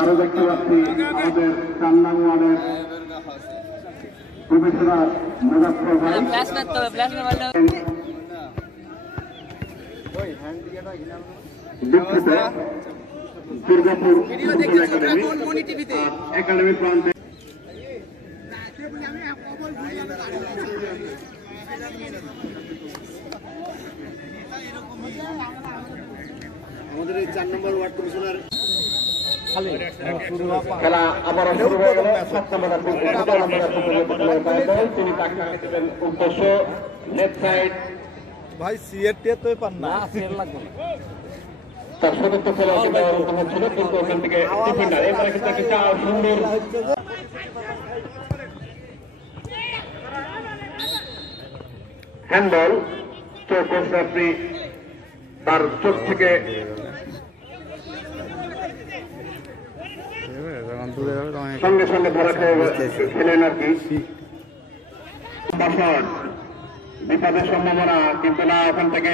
আরো দেখতে পাচ্ছি আমাদের 4 নং ওয়ার্ডের প্রফেসর মুজাফফর ভাই দুঃখিত দুর্গাপুর একাডেমি প্রান্তে আমাদের এই 4 নম্বর ওয়ার্ড কমিশনার খেলা আবারও শুরু হয়ে গেল। 7 নম্বর তিনি তাকে উদ্দেশ্য লেফট সাইড ভাই সিএরটি তো পান না সিএর লাগবে তার সদস্য খেলা হচ্ছিল কিন্তু ওখান থেকে ডিফেন্ডার এবারে কিন্তু একটা সুন্দর হ্যান্ডবল চোখ আপনি তার চোখ থেকে সঙ্গে সঙ্গে ধরা খেলেন আর কি বিপদের সম্ভাবনা কিন্তু না ওখান থেকে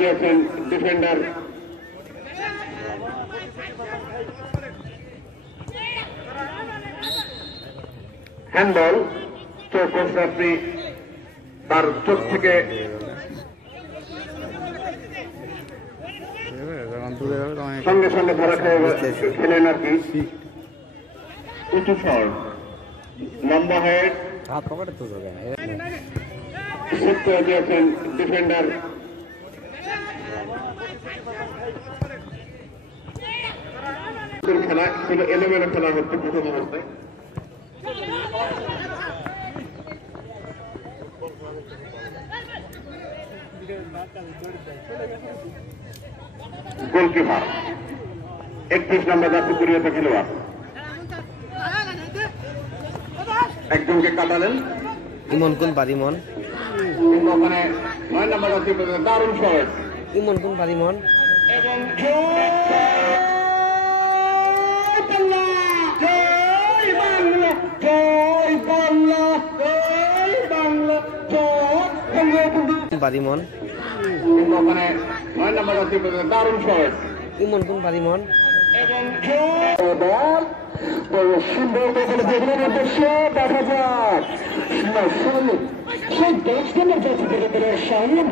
দিয়েছেন ডিফেন্ডার হ্যান্ডবল চোখ আপনি তার চোখ থেকে সঙ্গে সঙ্গে ধরা খেলেন আর কি উঁচু ফল লম্বা হেড দিয়েছেন ডিফেন্ডার খেলা ছিল এলোমেলো খেলা হচ্ছে প্রথম অবস্থায় গোলকিপার 31 নম্বর জাতীয় পরিণত খেলোয়াড় একজনকে কাটালেন ইমন কোন পারিমন ওখানে 9 নম্বর জাতীয় দারুণ শট ইমন কোন পারিমন এবং পারিমন ওখানে 9 নম্বর জাতীয় দারুণ শট ইমন কোন পারিমন এবং সুন্দর উদ্দেশ্য দেখা যাক সেই 10 নম্বর জাতীয় সামনে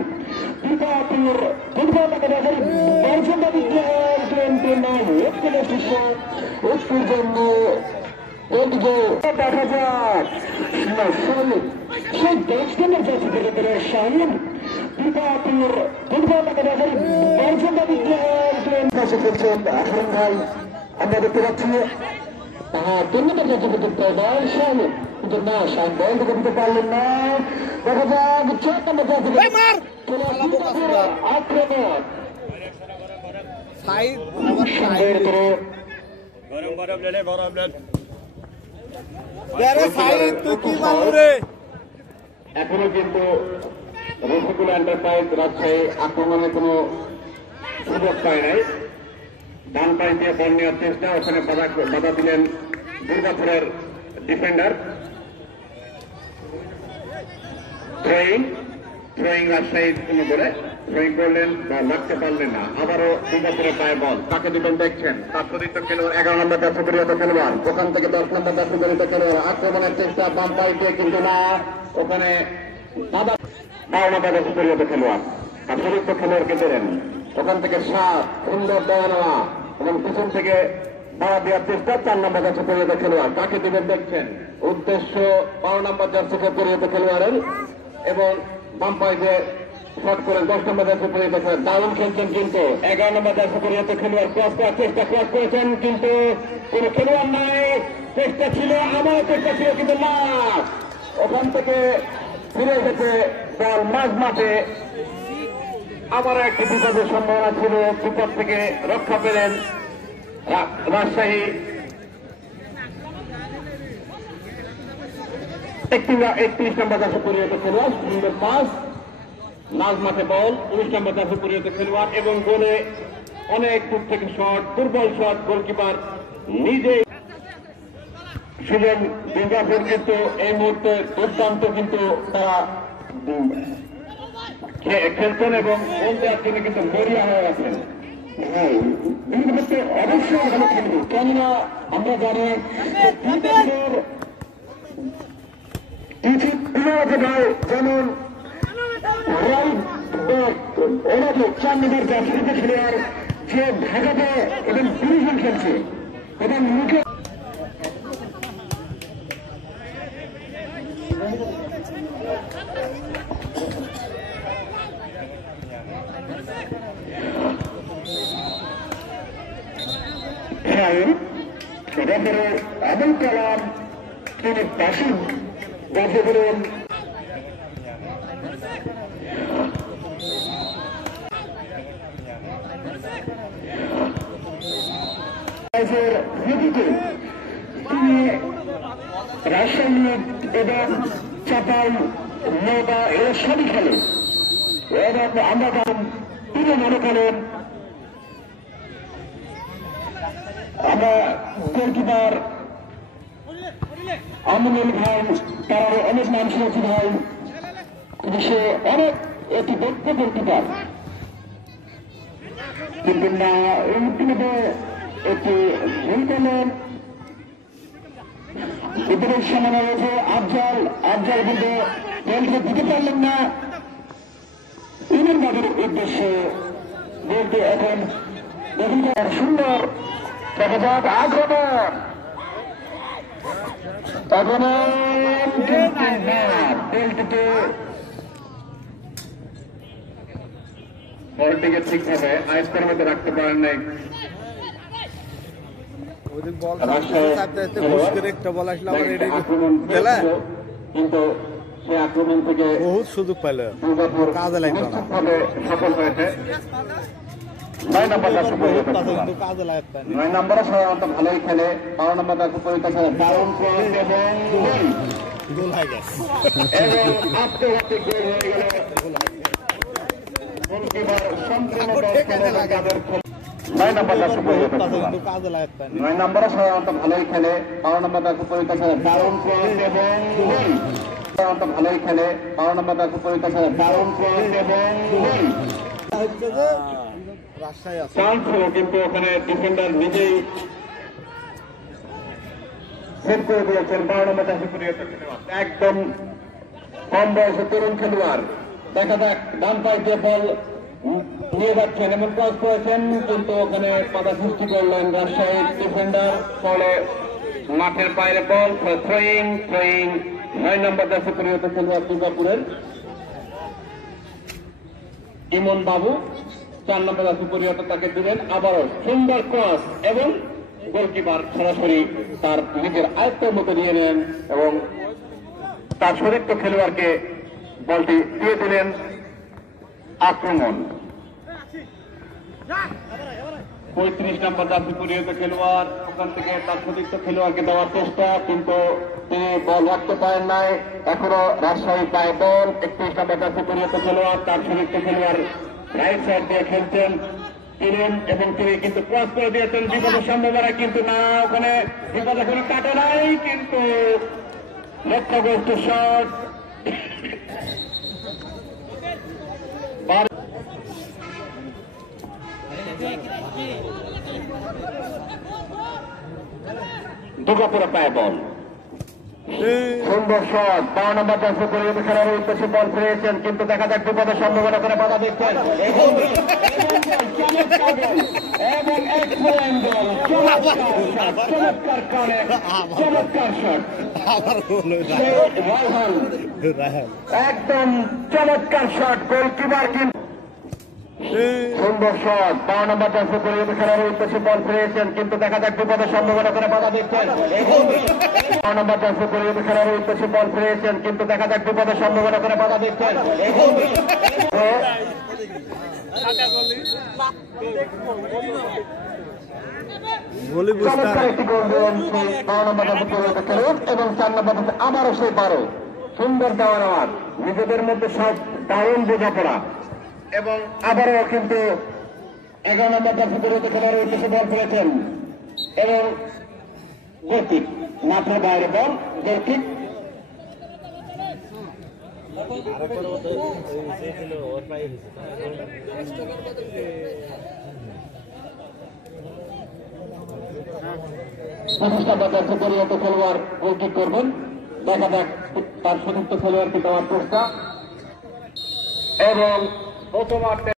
দুর্গাপুর ফুটবল একাডেমির বর্জন জন্য দেখা যাক সেই 10 নম্বর জাতীয় সামনে দুর্গাপুর ফুটবল একাডেমির বর্জন কাছে খেলছেন আখরুল ভাই আমরা দেখতে পাচ্ছি তিনটা জাতীয় প্রদান সামনে কিন্তু না সাম বল দিতে পারলেন না দেখা যাক 4 নম্বর জাতীয় আক্রমণ এখনো কিন্তু রফিকুল এন্টারপ্রাইজ রাজশাহী আক্রমণের কোন সুযোগ পায় নাই ডান পাশ দিয়ে বল নেওয়ার চেষ্টা ওখানে বাধা দিলেন দুর্গাপুরের ডিফেন্ডার থ্রোয়িং রাজশাহী কোনো বলে থ্রোয়িং করলেন বা লাগতে পারলেন না আবারও দুর্গাপুরের পায়ে বল তাকে দিবেন দেখছেন তার চরিত্র খেলোয়াড় 11 নম্বর জাতীয় খেলোয়াড় ওখান থেকে 10 নম্বর জাতীয় খেলোয়াড় আক্রমণের চেষ্টা বাম পাশ দিয়ে কিন্তু না ওখানে বাধা 12 নম্বর জাতীয় খেলোয়াড় তার চরিত্র খেলোয়াড়কে দিলেন ওখান থেকে 7 সুন্দর দেওয়া নেওয়া এবং পিছন থেকে বাধা দেওয়ার চেষ্টা 4 নম্বর জাতীয় খেলোয়াড় তাকে দিবেন দেখছেন উদ্দেশ্য 12 নম্বর জাতীয় খেলোয়াড়ের এবং বাম পাশে শট করেন 10 নম্বর জাতীয় খেলোয়াড় দারুণ খেলছেন কিন্তু 11 নম্বর জাতীয় খেলোয়াড় ক্রস করার চেষ্টা ক্রস করেছেন কিন্তু কোন খেলোয়াড় নাই চেষ্টা ছিল আমারও চেষ্টা ছিল কিন্তু না ওখান থেকে ফিরে গেছে বল মাঝ মাঠে আবারও একটি বিপদের সম্ভাবনা ছিল বিপদ থেকে রক্ষা পেলেন রাজশাহী 31 নম্বর জাতীয় খেলোয়াড় সুন্দর পাস মাঝ মাঠে বল 19 নম্বর জাতীয় খেলোয়াড় এবং গোলে অনেক দূর থেকে শট দুর্বল শট গোলকিপার নিজে শুভম দুর্গাপুর কিন্তু এই মুহূর্তে দুর্দান্ত কিন্তু তারা খেলছেন এবং গোল দেওয়ার জন্য কিন্তু মরিয়া হয়ে আছেন। অবশ্যই ভালো খেলবে, কেননা আমরা জানি ভাই যেমন ওনাকে 4 নম্বর জাতীয় খেলোয়াড় যে ঢাকাতে এবং ডিভিশন খেলছে এবং মুখে আবুল কালাম তিনি বাসিক গাজীপুরের তিনি রাজশাহী এবং চাপাই নৌকা এর সবই খেলে এবং আমরা তিনি মনে করেন আমরা গোলকিপার আমিনুল ভাই তার অনেক নাম শুনেছি ভাই, কিন্তু সে অনেক একটি দক্ষ গোলকিপার, কিন্তু না ইতিমধ্যে একটি ভুল করলেন। বিপরীত সামনে রয়েছে আফজাল কিন্তু বলকে দিতে পারলেন না। ইমন বাবুর উদ্দেশ্যে বলতে এখন দেখুন সুন্দর দেখা যাক আক্রমণ বলটিকে ঠিকভাবে আয়ত্তের মধ্যে রাখতে পারেন নাই। কিন্তু সে আক্রমণ থেকে বহুত সুযোগ পাইল, কাজে লাগবে না, সফল হয়েছে। 9 নম্বর কাজে লাগবে। 9 নম্বরে সাধারণত ভালোই খেলে, 12 নম্বর তার পরিচয় দারুণ এবং গোল হয়ে গেছে এবং আত্মঘাতিক গোল হয়ে গেল। গোলকিপার সম্পূর্ণ 9 নম্বর কাজে লাগবে। 9 নম্বরে সাধারণত ভালোই খেলে, 12 নম্বর তার পরিচয় দারুণ এবং সাধারণত ভালোই খেলে, 12 নম্বর তার পরিচয় দারুণ এবং চান্স হলো, কিন্তু ওখানে ডিফেন্ডার নিজেই সেভ করে দিয়েছেন। 12 নম্বর একদম কম বয়সে তরুণ খেলোয়াড়, দেখা যাক ডান পায়ে যে বল নিয়ে যাচ্ছেন এমন ক্রস করেছেন, কিন্তু ওখানে বাধা সৃষ্টি করলেন রাজশাহীর ডিফেন্ডার, ফলে মাঠের বাইরে বল থ্রোয়িং। 9 নম্বর দেশে পরিণত খেলোয়াড় দুর্গাপুরের ইমন বাবু, 4 নম্বর দেশে পরিণত তাকে দিলেন আবারও সুন্দর ক্রস এবং গোলকিপার সরাসরি তার নিজের আয়ত্তের মতো নিয়ে নেন এবং তার সতীর্থ খেলোয়াড়কে বলটি দিয়ে দিলেন। আক্রমণ 35 নম্বর জার্সি পরিহিত খেলোয়াড়, ওখান থেকে তার সতীর্থ খেলোয়াড়কে দেওয়ার চেষ্টা, কিন্তু তিনি বল রাখতে পারেন নাই। এখনো রাজশাহী পায় বল। 31 নম্বর জার্সি পরিহিত খেলোয়াড়, তার সতীর্থ খেলোয়াড় রাইট সাইড দিয়ে খেলছেন এবং তিনি কিন্তু ক্রস করে দিয়েছেন বিপদের সম্ভাবনা, কিন্তু না, ওখানে বিপদ এখনো কাটে নাই, কিন্তু লক্ষ্যগ্রস্ত শট। দুর্গাপুরে পায় বল, সুন্দর শট। 12 নম্বর জার্সি পরিহিত খেলোয়াড়ের উদ্দেশ্যে বল ফিরেছেন, কিন্তু দেখা যাক বিপদের সম্ভাবনা করে বাধা দেখছেন একদম চমৎকার শট। গোলকিপার কিন্তু সুন্দর শট। 12 নম্বর জার্সি পরিহিত খেলোয়াড়ের উদ্দেশ্যে বল ফিরেছেন, কিন্তু দেখা যাক বিপদের সম্ভাবনা করে বাধা দেখছেন 12 নম্বর জার্সি পরিহিত খেলোয়াড়ের উদ্দেশ্যে বল ফিরেছেন, কিন্তু দেখা যাক বিপদের সম্ভাবনা করে বাধা দেখছেন চমৎকার একটি গোল দিলেন 12 নম্বর জার্সি পরিহিত খেলোয়াড় এবং 4 নম্বর জার্সি আবারও সেই 12 সুন্দর দেওয়া নেওয়ার, নিজেদের মধ্যে সব দারুণ বোঝাপড়া এবং আবারও কিন্তু 11 নম্বর জার্সি পরিহিত খেলোয়াড়ের উদ্দেশ্যে বল ফিরেছেন এবং গোলকিপার মাঠের বাইরে বল গোল কিক। প্রতিষ্ঠাতা দর্শক পরিণত খেলোয়াড় গোল কিক করবেন। দেখা যাক তার সতীর্থ খেলোয়াড়কে দেওয়ার চেষ্টা এবং প্রথমার্ধে